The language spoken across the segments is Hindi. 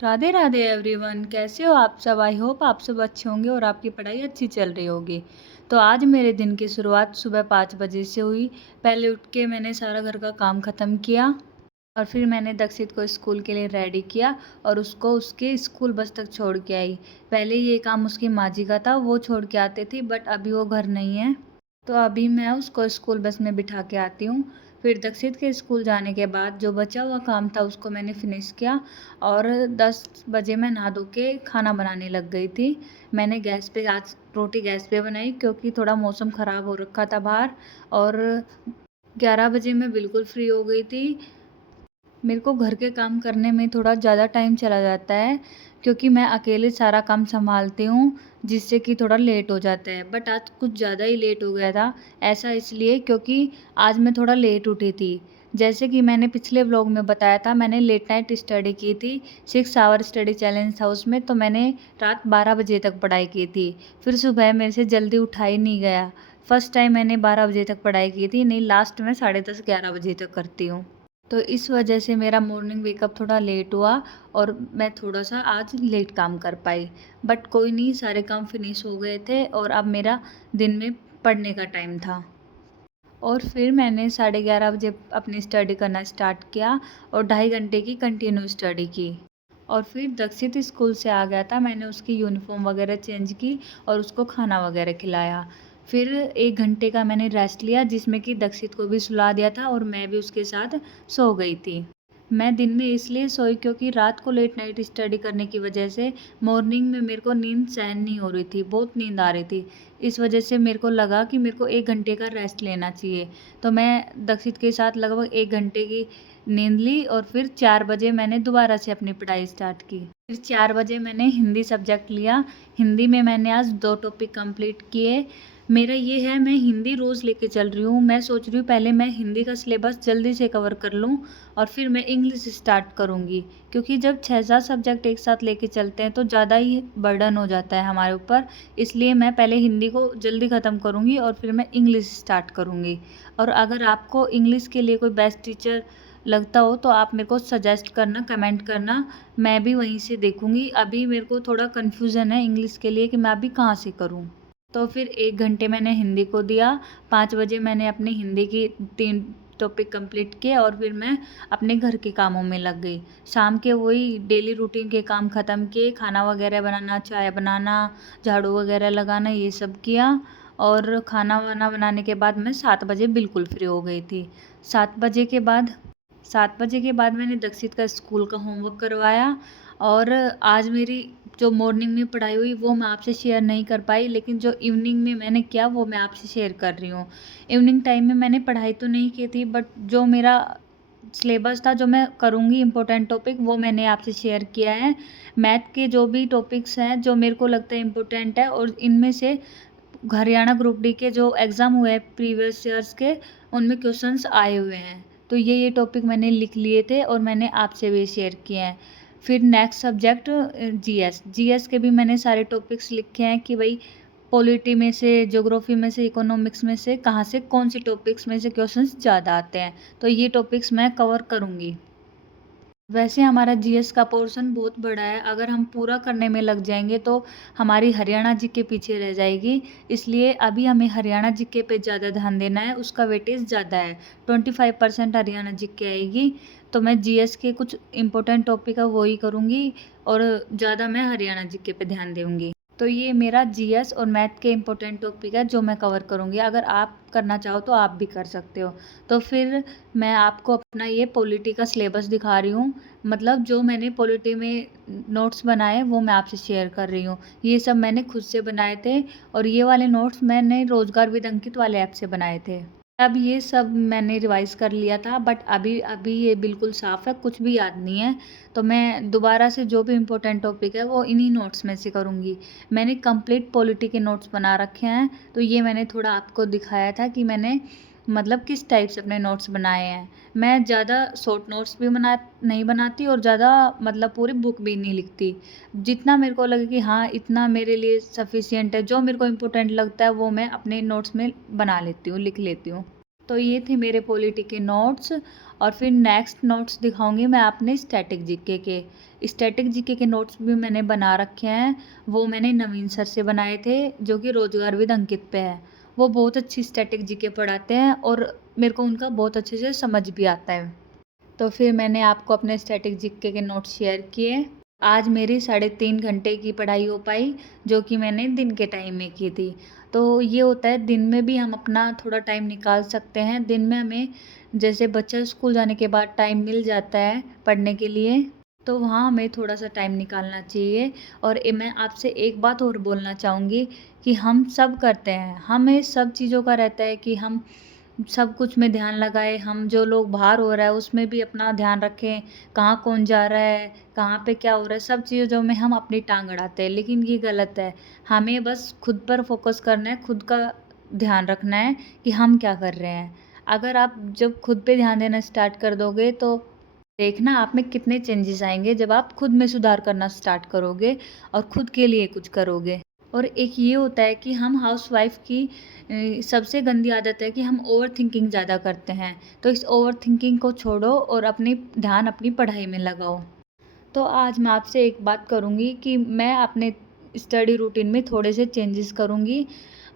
राधे राधे एवरीवन, कैसे हो आप सब। आई होप आप सब अच्छे होंगे और आपकी पढ़ाई अच्छी चल रही होगी। तो आज मेरे दिन की शुरुआत सुबह 5 बजे से हुई। पहले उठ के मैंने सारा घर का काम ख़त्म किया और फिर मैंने दक्षित को स्कूल के लिए रेडी किया और उसको उसके स्कूल बस तक छोड़ के आई। पहले ये काम उसकी माँ जी का था, वो छोड़ के आते थी, बट अभी वो घर नहीं है, तो अभी मैं उसको स्कूल बस में बिठा के आती हूँ। फिर दक्षित के स्कूल जाने के बाद जो बचा हुआ काम था उसको मैंने फिनिश किया और 10 बजे मैं नहा धो के खाना बनाने लग गई थी। मैंने गैस पे आज रोटी गैस पे बनाई क्योंकि थोड़ा मौसम ख़राब हो रखा था बाहर, और 11 बजे मैं बिल्कुल फ्री हो गई थी। मेरे को घर के काम करने में थोड़ा ज़्यादा टाइम चला जाता है क्योंकि मैं अकेले सारा काम संभालती हूँ, जिससे कि थोड़ा लेट हो जाता है। बट आज कुछ ज़्यादा ही लेट हो गया था। ऐसा इसलिए क्योंकि आज मैं थोड़ा लेट उठी थी। जैसे कि मैंने पिछले व्लॉग में बताया था, मैंने लेट नाइट स्टडी की थी। 6 आवर स्टडी चैलेंज था उसमें, तो मैंने रात 12 बजे तक पढ़ाई की थी। फिर सुबह मेरे से जल्दी उठा ही नहीं गया। फर्स्ट टाइम मैंने 12 बजे तक पढ़ाई की थी, नहीं लास्ट में 10:30 11 बजे तक करती हूँ। तो इस वजह से मेरा मॉर्निंग वेकअप थोड़ा लेट हुआ और मैं थोड़ा सा आज लेट काम कर पाई। बट कोई नहीं, सारे काम फिनिश हो गए थे और अब मेरा दिन में पढ़ने का टाइम था। और फिर मैंने 11:30 बजे अपनी स्टडी करना स्टार्ट किया और 2.5 घंटे की कंटिन्यू स्टडी की। और फिर दक्षित स्कूल से आ गया था, मैंने उसकी यूनिफॉर्म वगैरह चेंज की और उसको खाना वगैरह खिलाया। फिर 1 घंटे का मैंने रेस्ट लिया, जिसमें कि दक्षित को भी सुला दिया था और मैं भी उसके साथ सो गई थी। मैं दिन में इसलिए सोई क्योंकि रात को लेट नाइट स्टडी करने की वजह से मॉर्निंग में मेरे को नींद सहन नहीं हो रही थी, बहुत नींद आ रही थी। इस वजह से मेरे को लगा कि मेरे को 1 घंटे का रेस्ट लेना चाहिए। तो मैं दक्षित के साथ लगभग 1 घंटे की नींद ली और फिर 4 बजे मैंने दोबारा से अपनी पढ़ाई स्टार्ट की। फिर 4 बजे मैंने हिंदी सब्जेक्ट लिया। हिंदी में मैंने आज 2 टॉपिक कंप्लीट किए। मेरा ये है, मैं हिंदी रोज़ लेके चल रही हूँ। मैं सोच रही हूँ पहले मैं हिंदी का सिलेबस जल्दी से कवर कर लूँ और फिर मैं इंग्लिश स्टार्ट करूँगी, क्योंकि जब 6-7 सब्जेक्ट एक साथ लेके चलते हैं तो ज़्यादा ही बर्डन हो जाता है हमारे ऊपर। इसलिए मैं पहले हिंदी को जल्दी ख़त्म करूँगी और फिर मैं इंग्लिश स्टार्ट करूँगी। और अगर आपको इंग्लिश के लिए कोई बेस्ट टीचर लगता हो तो आप मेरे को सजेस्ट करना, कमेंट करना, मैं भी वहीं से देखूँगी। अभी मेरे को थोड़ा कन्फ्यूज़न है इंग्लिश के लिए कि मैं अभी कहाँ से करूँ। तो फिर 1 घंटे मैंने हिंदी को दिया। 5 बजे मैंने अपनी हिंदी की 3 टॉपिक कंप्लीट किए और फिर मैं अपने घर के कामों में लग गई। शाम के वही डेली रूटीन के काम ख़त्म किए, खाना वगैरह बनाना, चाय बनाना, झाड़ू वगैरह लगाना, ये सब किया। और खाना वाना बनाने के बाद मैं 7 बजे बिल्कुल फ्री हो गई थी। 7 बजे के बाद 7 बजे के बाद मैंने दक्षित का स्कूल का होमवर्क करवाया। और आज मेरी जो मॉर्निंग में पढ़ाई हुई वो मैं आपसे शेयर नहीं कर पाई, लेकिन जो इवनिंग में मैंने किया वो मैं आपसे शेयर कर रही हूँ। इवनिंग टाइम में मैंने पढ़ाई तो नहीं की थी, बट जो मेरा सिलेबस था, जो मैं करूँगी इम्पोर्टेंट टॉपिक, वो मैंने आपसे शेयर किया है। मैथ के जो भी टॉपिक्स हैं जो मेरे को लगता है इम्पोर्टेंट है, और इनमें से हरियाणा ग्रुप डी के जो एग्ज़ाम हुए हैं प्रीवियस ईयर्स के, उनमें क्वेश्चंस आए हुए हैं। तो ये टॉपिक मैंने लिख लिए थे और मैंने आपसे भी शेयर किए हैं। फिर नेक्स्ट सब्जेक्ट जीएस। जीएस के भी मैंने सारे टॉपिक्स लिखे हैं कि भाई पॉलिटी में से, ज्योग्राफी में से, इकोनॉमिक्स में से कहाँ से कौन से टॉपिक्स में से क्वेश्चंस ज़्यादा आते हैं। तो ये टॉपिक्स मैं कवर करूँगी। वैसे हमारा जीएस का पोर्शन बहुत बड़ा है, अगर हम पूरा करने में लग जाएंगे तो हमारी हरियाणा जीके पीछे रह जाएगी। इसलिए अभी हमें हरियाणा जीके पे ज़्यादा ध्यान देना है, उसका वेटेज ज़्यादा है। 25% हरियाणा जीके आएगी। तो मैं जीएस के कुछ इंपॉर्टेंट टॉपिक है वो ही करूँगी और ज़्यादा मैं हरियाणा जीके पे ध्यान दूँगी। तो ये मेरा जीएस और मैथ के इंपॉर्टेंट टॉपिक है जो मैं कवर करूँगी। अगर आप करना चाहो तो आप भी कर सकते हो। तो फिर मैं आपको अपना ये पॉलिटी का सिलेबस दिखा रही हूँ, मतलब जो मैंने पॉलिटी में नोट्स बनाए वो मैं आपसे शेयर कर रही हूँ। ये सब मैंने खुद से बनाए थे और ये वाले नोट्स मैंने रोजगार विद अंकित वाले ऐप से बनाए थे। अब ये सब मैंने रिवाइज कर लिया था, बट अभी अभी ये बिल्कुल साफ़ है, कुछ भी याद नहीं है। तो मैं दोबारा से जो भी इम्पोर्टेंट टॉपिक है वो इन्हीं नोट्स में से करूँगी। मैंने कंप्लीट पॉलिटी के नोट्स बना रखे हैं, तो ये मैंने थोड़ा आपको दिखाया था कि मैंने मतलब किस टाइप से अपने नोट्स बनाए हैं। मैं ज़्यादा शॉर्ट नोट्स भी नहीं बनाती और ज़्यादा मतलब पूरी बुक भी नहीं लिखती। जितना मेरे को लगे कि हाँ इतना मेरे लिए सफिशिएंट है, जो मेरे को इम्पोर्टेंट लगता है वो मैं अपने नोट्स में बना लेती हूँ, लिख लेती हूँ। तो ये थे मेरे पॉलिटी के नोट्स। और फिर नेक्स्ट नोट्स दिखाऊंगी मैं अपने स्टैटिक जीके के। स्टैटिक जीके के नोट्स भी मैंने बना रखे हैं। वो मैंने नवीन सर से बनाए थे, जो कि रोजगार विद अंकित पे है। वो बहुत अच्छी स्टैटिक जीके पढ़ाते हैं और मेरे को उनका बहुत अच्छे से समझ भी आता है। तो फिर मैंने आपको अपने स्टैटिक जीके के नोट्स शेयर किए। आज मेरी 3.5 घंटे की पढ़ाई हो पाई, जो कि मैंने दिन के टाइम में की थी। तो ये होता है, दिन में भी हम अपना थोड़ा टाइम निकाल सकते हैं। दिन में हमें, जैसे बच्चा स्कूल जाने के बाद टाइम मिल जाता है पढ़ने के लिए, तो वहाँ हमें थोड़ा सा टाइम निकालना चाहिए। और मैं आपसे एक बात और बोलना चाहूँगी कि हम सब करते हैं, हमें सब चीज़ों का रहता है कि हम सब कुछ में ध्यान लगाए। हम जो लोग बाहर हो रहा है उसमें भी अपना ध्यान रखें, कहाँ कौन जा रहा है, कहाँ पे क्या हो रहा है, सब चीज़ों में हम अपनी टांग अड़ाते हैं, लेकिन ये गलत है। हमें बस खुद पर फोकस करना है, खुद का ध्यान रखना है कि हम क्या कर रहे हैं। अगर आप जब खुद पे ध्यान देना स्टार्ट कर दोगे तो देखना आप में कितने चेंजेस आएंगे, जब आप खुद में सुधार करना स्टार्ट करोगे और खुद के लिए कुछ करोगे। और एक ये होता है कि हम हाउसवाइफ की सबसे गंदी आदत है कि हम ओवर थिंकिंग ज़्यादा करते हैं। तो इस ओवर थिंकिंग को छोड़ो और अपनी ध्यान अपनी पढ़ाई में लगाओ। तो आज मैं आपसे एक बात करूँगी कि मैं अपने स्टडी रूटीन में थोड़े से चेंजेस करूँगी,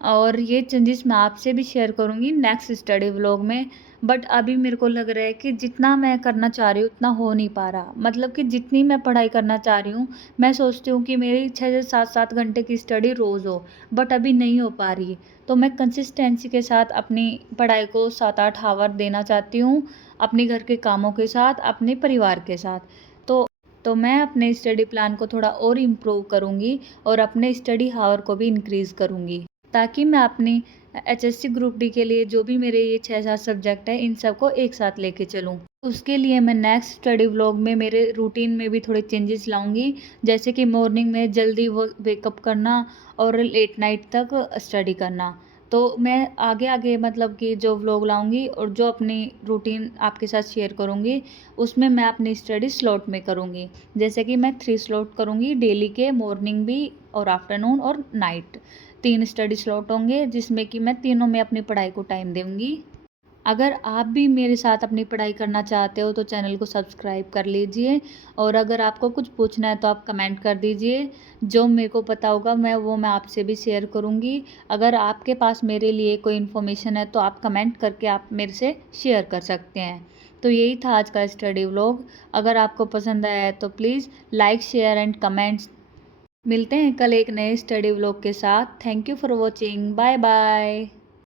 और ये चेंजेस मैं आपसे भी शेयर करूँगी नेक्स्ट स्टडी व्लॉग में। बट अभी मेरे को लग रहा है कि जितना मैं करना चाह रही हूँ उतना हो नहीं पा रहा। मतलब कि जितनी मैं पढ़ाई करना चाह रही हूँ, मैं सोचती हूँ कि मेरी 6 से 7 घंटे की स्टडी रोज़ हो, बट अभी नहीं हो पा रही। तो मैं कंसिस्टेंसी के साथ अपनी पढ़ाई को 7-8 आवर देना चाहती हूँ, अपने घर के कामों के साथ, अपने परिवार के साथ। तो मैं अपने स्टडी प्लान को थोड़ा और इम्प्रूव करूँगी और अपने स्टडी हावर को भी इंक्रीज़ करूँगी, ताकि मैं अपनी HSC ग्रुप डी के लिए जो भी मेरे ये 6-7 सब्जेक्ट हैं, इन सबको एक साथ लेके चलूँ। उसके लिए मैं नेक्स्ट स्टडी व्लॉग में मेरे रूटीन में भी थोड़े चेंजेस लाऊंगी, जैसे कि मॉर्निंग में जल्दी वेकअप करना और लेट नाइट तक स्टडी करना। तो मैं आगे आगे मतलब कि जो व्लॉग लाऊंगी और जो अपनी रूटीन आपके साथ शेयर करूंगी, उसमें मैं अपनी स्टडी स्लॉट में करूंगी। जैसे कि मैं 3 स्लॉट करूंगी डेली के, मॉर्निंग भी और आफ्टरनून और नाइट। 3 स्टडी स्लॉट होंगे जिसमें कि मैं तीनों में अपनी पढ़ाई को टाइम दूंगी। अगर आप भी मेरे साथ अपनी पढ़ाई करना चाहते हो तो चैनल को सब्सक्राइब कर लीजिए, और अगर आपको कुछ पूछना है तो आप कमेंट कर दीजिए। जो मेरे को पता होगा मैं आपसे भी शेयर करूँगी। अगर आपके पास मेरे लिए कोई इन्फॉर्मेशन है तो आप कमेंट करके आप मेरे से शेयर कर सकते हैं। तो यही था आज का स्टडी व्लॉग। अगर आपको पसंद आया है तो please like, share and comments. मिलते हैं कल एक नए स्टडी व्लॉग के साथ। Thank you for watching. Bye bye.